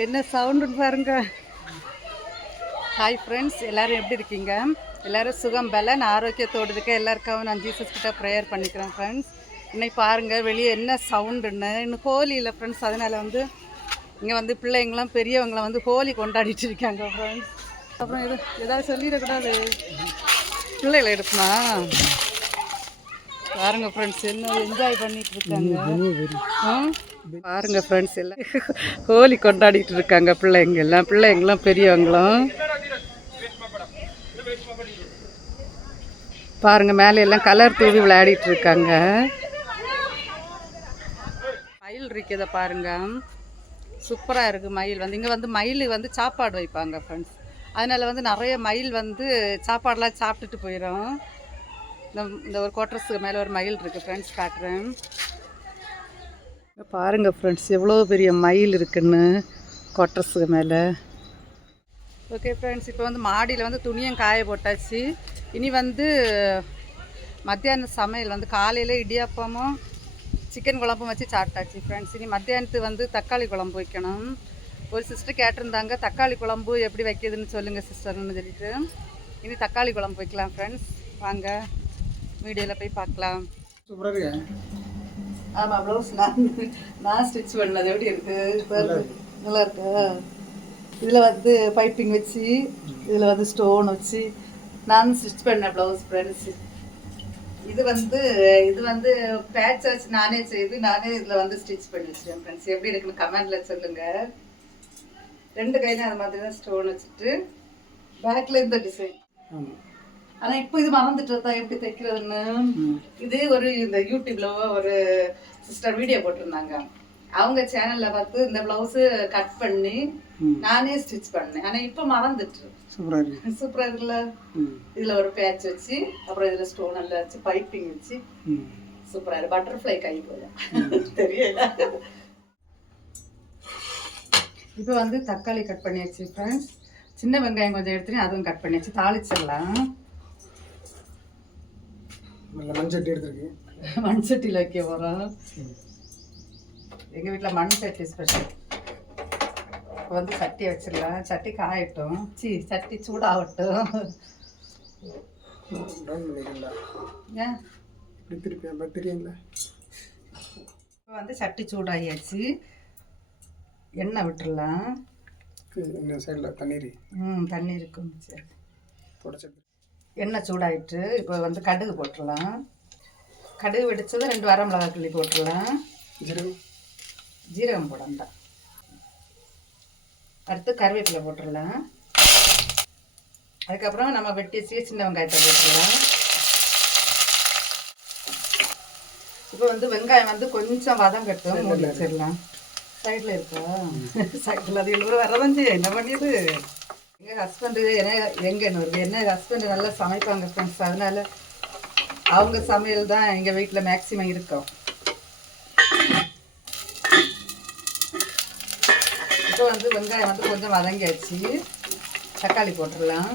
என்ன சவுண்டுன்னு பாருங்க. Hi friends, எல்லோரும் எப்படி இருக்கீங்க? எல்லோரும் சுகம் பலன் ஆரோக்கியத்தோடு இருக்க எல்லாருக்காகவும் நான் ஜீசஸ் கிட்ட ப்ரேயர் பண்ணிக்கிறேன் ஃப்ரெண்ட்ஸ். இன்னைக்கு பாருங்கள் வெளியே என்ன சவுண்டுன்னு. இன்னும் ஹோலி இல்லை ஃப்ரெண்ட்ஸ், அதனால் வந்து இங்கே வந்து பிள்ளைங்களாம் பெரியவங்களாம் வந்து ஹோலி கொண்டாடிட்டு இருக்காங்க ஃப்ரெண்ட்ஸ். அப்புறம் ஏதாவது சொல்லிடக்கூடாது, பிள்ளைகளை எடுப்பா பாருங்க ஃப்ரெண்ட்ஸ், என்ன என்ஜாய் பண்ணிட்டு இருக்காங்க. பாருங்க ஃப்ரெண்ட்ஸ், எல்லாம் ஹோலி கொண்டாடிட்டு இருக்காங்க பிள்ளைங்கெல்லாம் பெரியவங்களும். பாருங்க மேலே எல்லாம் கலர் தூவி விளையாடிட்டு இருக்காங்க. மயில் இருக்குத பாருங்க, சூப்பராக இருக்குது மயில் வந்து. இங்கே வந்து மயில் வந்து சாப்பாடு வைப்பாங்க ஃப்ரெண்ட்ஸ், அதனால் வந்து நிறைய மயில் வந்து சாப்பாடெலாம் சாப்பிட்டுட்டு போயிடும். இந்த ஒரு குவார்ட்டர்ஸுக்கு மேலே ஒரு மயில் இருக்குது ஃப்ரெண்ட்ஸ், காட்டுறேன் பாருங்கள் ஃப்ரெண்ட்ஸ், எவ்வளோ பெரிய மயில் இருக்குன்னு குவார்ட்டர்ஸுக்கு மேலே. ஓகே ஃப்ரெண்ட்ஸ், இப்போ வந்து மாடியில் வந்து துணியும் காய போட்டாச்சு. இனி வந்து மத்தியான சமையல் வந்து காலையில் இடியாப்பமும் சிக்கன் குழம்பும் வச்சு சாப்பிட்டாச்சு ஃப்ரெண்ட்ஸ். இனி மத்தியானத்துக்கு வந்து தக்காளி குழம்பு வைக்கணும். ஒரு சிஸ்டர் கேட்டிருந்தாங்க, தக்காளி குழம்பு எப்படி வைக்கிதுன்னு சொல்லுங்கள் சிஸ்டர்னு சொல்லிட்டு. இனி தக்காளி குழம்பு வைக்கலாம் ஃப்ரெண்ட்ஸ், வாங்க வீடியோவில் போய் பார்க்கலாம். சூப்பராக இருக்கு. ஆமாம், ப்ளவுஸ் நான் ஸ்டிச் பண்ணது எப்படி இருக்குது? நல்லா இருக்கா? இதில் வந்து பைப்பிங் வச்சு, இதில் வந்து ஸ்டோன் வச்சு நான் ஸ்டிச் பண்ணேன் ப்ளவுஸ் ஃப்ரெண்ட்ஸ். இது வந்து பேட்ச் வச்சு நானே செய்து நானே இதில் வந்து ஸ்டிச் பண்ணி வச்சுருக்கேன் ஃப்ரெண்ட்ஸ். எப்படி இருக்குன்னு கமெண்டில் சொல்லுங்கள். ரெண்டு கையிலும் அது மாதிரி தான் ஸ்டோன் வச்சுட்டு பேக்கில் இந்த டிசைன். ஆனால் இப்போ இது மறந்துட்டு தான் எப்படி தைக்கிறதுன்னு. இது இந்த யூடியூப்ல ஒரு சிஸ்டர் வீடியோ போட்டிருந்தாங்க. அவங்க சேனல்ல பார்த்து இந்த பிளவுஸு கட் பண்ணி நானே ஸ்டிச் பண்ணேன். ஆனால் இப்போ மறந்துட்டு. சூப்பரா இருக்குல்ல? இதுல ஒரு பேட்ச் வச்சு, அப்புறம் இதுல ஸ்டோன் எல்லாம் வச்சு பைப்பிங் வச்சு சூப்பரா இருக்கு. பட்டர்ஃப்ளை கை போல தெரியல. இப்போ வந்து தக்காளி கட் பண்ணியாச்சு ஃப்ரெண்ட்ஸ். சின்ன வெங்காயம் கொஞ்சம் எடுத்துட்டு அதுவும் கட் பண்ணியாச்சு. தாளிச்சிடலாம். மண்சட்டி எடுத்துருக்கு, மண்சட்டியில் வைக்க போகிறோம். எங்கள் வீட்டில் மண் சட்டி ஸ்பெஷல். இப்போ வந்து சட்டி வச்சிடலாம். சட்டி காயட்டும், சட்டி சூடாகட்டும். ஏன் தெரியுங்களா? இப்போ வந்து சட்டி சூடாகியாச்சு, எண்ணெய் விட்டுடலாம். சைடில் தண்ணீர் தண்ணி இருக்கும். சரி, தொடச்சி எண்ணெய் சூடாயிட்டு இப்போ வந்து கடுகு போட்டுடலாம். கடுகு வெடிச்சது 2 வரமிளகாய் கிள்ளி போட்டுடலாம். ஜீரகம் போடண்டாம். அடுத்து கருவேப்பிலை போட்டுடலாம். அதுக்கப்புறம் நம்ம வெட்டி சின்ன வெங்காயத்தை போட்டுடலாம். இப்போ வந்து வெங்காயம் வந்து கொஞ்சம் வதங்கட்டும், மூடி வச்சிடலாம். சைடில் இருக்கா? சைடில் அது எழுபது வரதான் செய்ய என்ன பண்ணியது. எங்கள் ஹஸ்பண்டு என்ன ஹஸ்பண்டு நல்லா சமைப்பாங்க ஃப்ரெண்ட்ஸ், அதனால அவங்க சமையல் தான் எங்கள் வீட்டில் மேக்ஸிமம் இருக்கும். இப்போ வந்து வெங்காயம் வந்து கொஞ்சம் வதங்கியாச்சு, தக்காளி போட்டுடலாம்.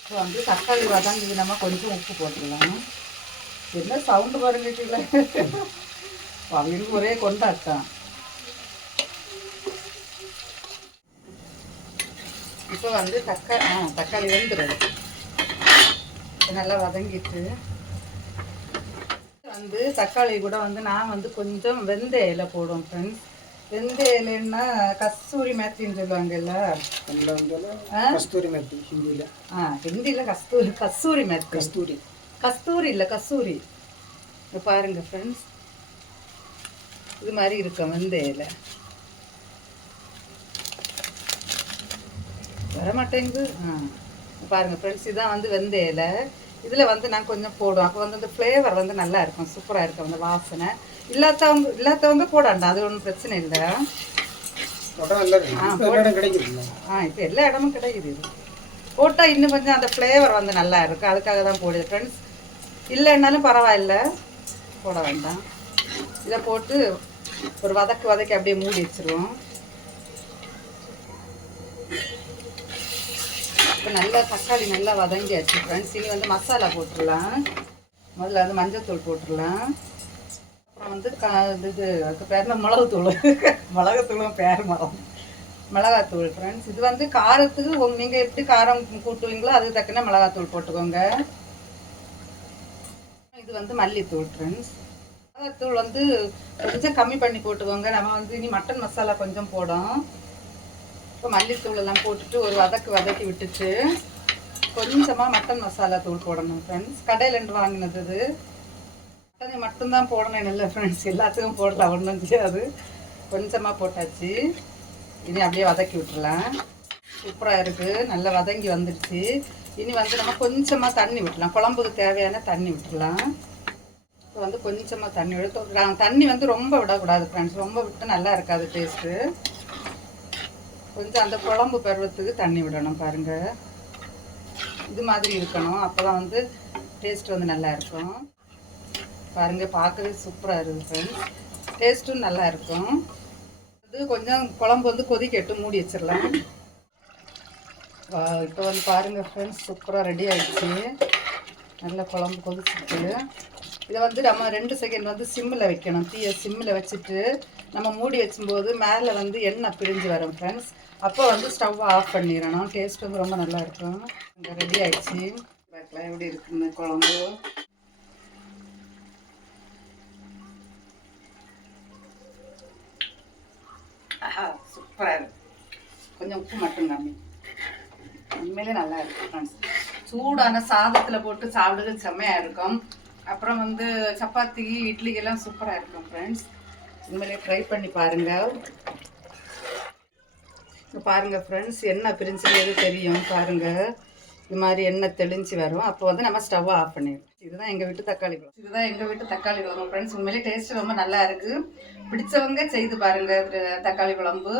இப்போ வந்து தக்காளி வதங்கி நம்ம கொஞ்சம் உப்பு போட்டுடலாம். என்ன சவுண்டு பாருங்கல, அவங்களுக்கு ஒரே கொண்டாட்டம். இப்போ வந்து தக்காளி வெந்துடும், நல்லா வதங்கிட்டு வந்து தக்காளி கூட வந்து நான் வந்து கொஞ்சம் வெந்தய இலை போடுவோம் ஃப்ரெண்ட்ஸ். வெந்தய இலைன்னா கஸ்தூரி மேத்தின்னு சொல்லுவாங்கல்ல, கஸ்தூரி மேத்தி ஹிந்தியில். ஹிந்தியில் கஸ்தூரி மேத்தி. கஸ்தூரி இல்லை, கஸ்தூரி. பாருங்க ஃப்ரெண்ட்ஸ், இது மாதிரி இருக்கும் வெந்தய இலை. வர மாட்டேங்குது. பாருங்கள் ஃப்ரெண்ட்ஸ், இதுதான் வந்து வெந்தய இலை. இதில் வந்து நான் கொஞ்சம் போடுவேன். அப்போ வந்து அந்த ஃப்ளேவர் வந்து நல்லா இருக்கும், சூப்பராக இருக்கும் அந்த வாசனை. இல்லாதவங்க போடாண்டா, அது ஒன்றும் பிரச்சனை இல்லை. இப்போ எல்லா இடமும் கிடைக்குது. இது போட்டால் இன்னும் கொஞ்சம் அந்த ஃப்ளேவர் வந்து நல்லா இருக்கும், அதுக்காக தான் போடுது ஃப்ரெண்ட்ஸ். இல்லைன்னாலும் பரவாயில்ல, போட வேண்டாம். இதை போட்டு ஒரு வதக்கி அப்படியே மூடி வச்சுருவோம். இப்போ நல்லா தக்காளி நல்லா வதங்கியாச்சு ஃப்ரெண்ட்ஸ். இனி வந்து மசாலா போட்டுடலாம். முதல்ல வந்து மஞ்சள் தூள் போட்டுடலாம். வந்து இது அதுக்கு பேர் என்ன மிளகுத்தூள் மிளகுத்தூளும் பேர் மிளகாத்தூள் ஃப்ரெண்ட்ஸ். இது வந்து காரத்துக்கு நீங்கள் எப்படி காரம் கூட்டுவீங்களோ அதுக்கு தக்கன மிளகாத்தூள் போட்டுக்கோங்க. இது வந்து மல்லித்தூள் ஃப்ரெண்ட்ஸ். மிளகாத்தூள் வந்து கொஞ்சம் கம்மி பண்ணி போட்டுக்கோங்க. நம்ம வந்து இனி மட்டன் மசாலா கொஞ்சம் போடும். இப்போ மல்லித்தூள் எல்லாம் போட்டுட்டு ஒரு வதக்கி விட்டுட்டு கொஞ்சமாக மட்டன் மசாலா தூள் போடணும் ஃப்ரெண்ட்ஸ். கடையிலேருந்து வாங்கினது இது. மட்டனை மட்டும்தான் போடணும் இல்லை ஃப்ரெண்ட்ஸ், எல்லாத்துக்கும் போடலாம், ஒன்றும் செய்யாது. கொஞ்சமாக போட்டாச்சு. இனி அப்படியே வதக்கி விட்டுடலாம். சூப்பராக இருக்குது, நல்லா வதங்கி வந்துடுச்சு. இனி வந்து நம்ம கொஞ்சமாக தண்ணி விட்டுலாம், குழம்புக்கு தேவையான தண்ணி விட்டுடலாம். இப்போ வந்து கொஞ்சமாக தண்ணி விட, தண்ணி வந்து ரொம்ப விடக்கூடாது ஃப்ரெண்ட்ஸ், ரொம்ப விட்டு நல்லா இருக்காது டேஸ்ட்டு. கொஞ்சம் அந்த குழம்பு பருவத்துக்கு தண்ணி விடணும் பாருங்கள். இது மாதிரி இருக்கணும், அப்போ தான் வந்து டேஸ்ட் வந்து நல்லா இருக்கும். பாருங்கள், பார்க்கவே சூப்பராக இருக்குது ஃப்ரெண்ட்ஸ், டேஸ்ட்டும் நல்லா இருக்கும். இது கொஞ்சம் குழம்பு வந்து கொதிக்கட்டு, மூடி வச்சிடலாம். இப்போ வந்து பாருங்கள் ஃப்ரெண்ட்ஸ், சூப்பராக ரெடி ஆகிடுச்சு. நல்ல குழம்பு கொதிச்சுட்டு இதை வந்து நம்ம 2 செகண்ட் வந்து சிம்மில் வைக்கணும். தீயை சிம்மில் வச்சுட்டு நம்ம மூடி வச்சும்போது மேலே வந்து எண்ணெய் பிரிஞ்சு வரும் ஃப்ரெண்ட்ஸ். அப்போ வந்து ஸ்டவ் ஆஃப் பண்ணிடணும். டேஸ்ட் வந்து ரொம்ப நல்லா இருக்கும். இங்கே ரெடி ஆகிடுச்சு. பார்க்கலாம் எப்படி இருக்குன்னு குழம்பு. ஆஹா, சூப்பராக இருக்குது. கொஞ்சம் உப்பு மட்டும் கம்மி. உண்மையிலே நல்லா இருக்கும் ஃப்ரெண்ட்ஸ். சூடான சாதத்தில் போட்டு சாப்பிடுறது செம்மையாக இருக்கும். அப்புறம் வந்து சப்பாத்தி இட்லிக்கெல்லாம் சூப்பராக இருக்கும் ஃப்ரெண்ட்ஸ். உண்மையிலே ட்ரை பண்ணி பாருங்கள். பாருங்கள் ஃப்ரெண்ட்ஸ், எண்ணெய் பிரிஞ்சது தெரியும் பாருங்கள். இது மாதிரி எண்ணெய் தெளிஞ்சு வரும். அப்போ வந்து நம்ம ஸ்டவ்வை ஆஃப் பண்ணிடுவோம். இதுதான் எங்கள் வீட்டு தக்காளி குழம்பு ஃப்ரெண்ட்ஸ். உண்மையிலே டேஸ்ட் ரொம்ப நல்லா இருக்குது. பிடிச்சவங்க செய்து பாருங்கள் தக்காளி குழம்பு.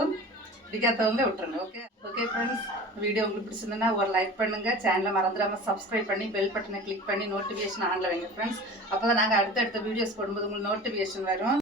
பிடிக்காதவங்க விட்டுருங்க. ஓகே ஃப்ரெண்ட்ஸ், வீடியோ உங்களுக்கு பிடிச்சிருந்ததுன்னா ஒரு லைக் பண்ணுங்கள். சேனலை மறந்துடாமல் சப்ஸ்கிரைப் பண்ணி பெல் பட்டனை கிளிக் பண்ணி நோட்டிஃபிகேஷன் ஆனில் வைங்க ஃப்ரெண்ட்ஸ். அப்போ தான் நாங்கள் அடுத்தடுத்த வீடியோஸ் போடும்போது உங்களுக்கு நோட்டிஃபிகேஷன் வரும்.